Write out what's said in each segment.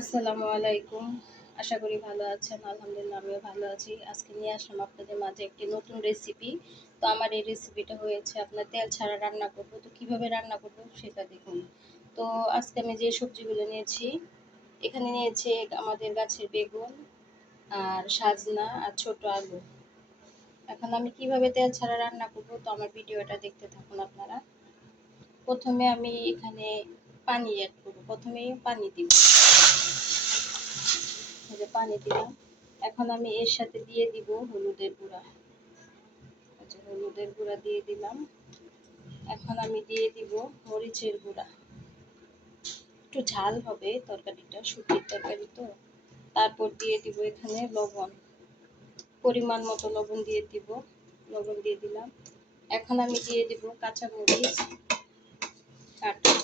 আসসালামু আলাইকুম। আশা করি ভালো আছেন। আলহামদুলিল্লাহ আমিও ভালো আছি। আজকে নিয়ে আসলাম আপনাদের মাঝে একটি নতুন রেসিপি। তো আমার এই রেসিপিটা হয়েছে আপনার তেল ছাড়া রান্না করব। তো কিভাবে রান্না করব সেটা দেখুন। তো আজকে আমি যে সবজিগুলো নিয়েছি, এখানে নিয়েছি আমাদের গাছের বেগুন আর সাজনা আর ছোট আলু। এখন আমি কিভাবে তেল ছাড়া রান্না করব তো আমার ভিডিওটা দেখতে থাকুন আপনারা। প্রথমে আমি এখানে পানি অ্যাড করব। প্রথমেই পানি দিব। এই যে পানি দিলাম। এখন আমি এর সাথে দিয়ে দিব হলুদের গুঁড়া। আচ্ছা, হলুদের গুঁড়া দিয়ে দিলাম। এখন আমি দিয়ে দিব মরিচের গুঁড়া। একটু ঝাল হবে তরকারিটা, শুটকির তরকারি তো। তারপর দিয়ে দিব এখানে লবণ, পরিমাণ মতো লবণ দিয়ে দিব। লবণ দিয়ে দিলাম। এখন আমি দিয়ে দিব কাঁচামরিচ কাটা,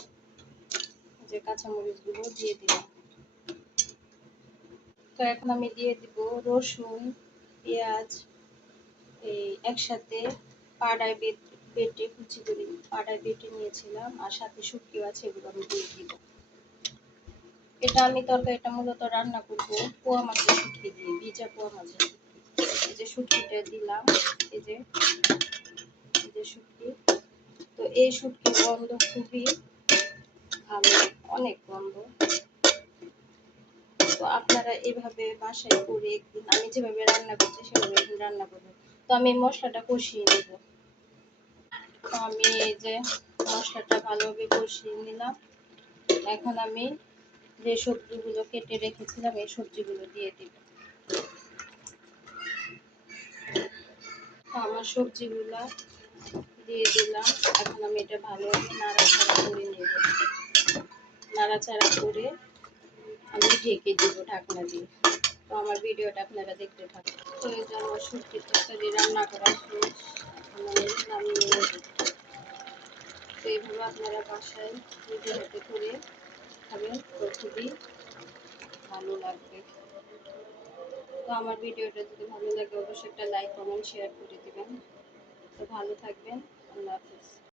যে কাঁচামরিচগুলো দিয়ে দিলাম। তো এখন আমি দিয়ে দিব রসুন, পেঁয়াজ এই একসাথে পাড়ায় বেটে কুচি করে পাড়ায় বেটে নিয়েছিলাম, আর সাথে শুটকিও আছে, এগুলো আমি দিয়ে দিব। এটা আমি তরকারিটা মূলত রান্না করবো পোয়া মাছের শুটকি দিয়ে, ভিজা পোয়া মাছের শুটকি। এই যে শুটকিটা দিলাম, এই যে এই যে শুটকি। তো এই শুটকির গন্ধ খুবই ভালো, অনেক গন্ধ। তো আপনারা এভাবে বাসায় করে একদিন আমি যেভাবে রান্না করছি সেভাবে একদিন রান্না করবেন। তো আমি মশলাটা কষিয়ে নেব। তো আমি এই যে মশলাটা ভালোভাবে কষিয়ে নিলাম। এখন আমি যে সবজিগুলো কেটে রেখেছিলাম এই সবজিগুলো দিয়ে দিব। তো আমার সবজিগুলা দিয়ে দিলাম। এখন আমি এটা ভালোভাবে নাড়াচাড়া করে নেব। নাড়াচাড়া করে আমি ঢেকে দিব ঢাকনা দিয়ে। তো আমার ভিডিওটা আপনারা দেখতে থাকুন। তো এই যে আমার শুটকির তরকারি রান্না করা শেষ। এখন আমি নামিয়ে নেব। তো এইভাবে আপনারা বাসায় নিজের হাতে করে খাবেন, তো খুবই ভালো লাগবে। তো আমার ভিডিওটা যদি ভালো লাগে অবশ্যই একটা লাইক কমেন্ট শেয়ার করে দিবেন। তো ভালো থাকবেন। আল্লাহ হাফিজ।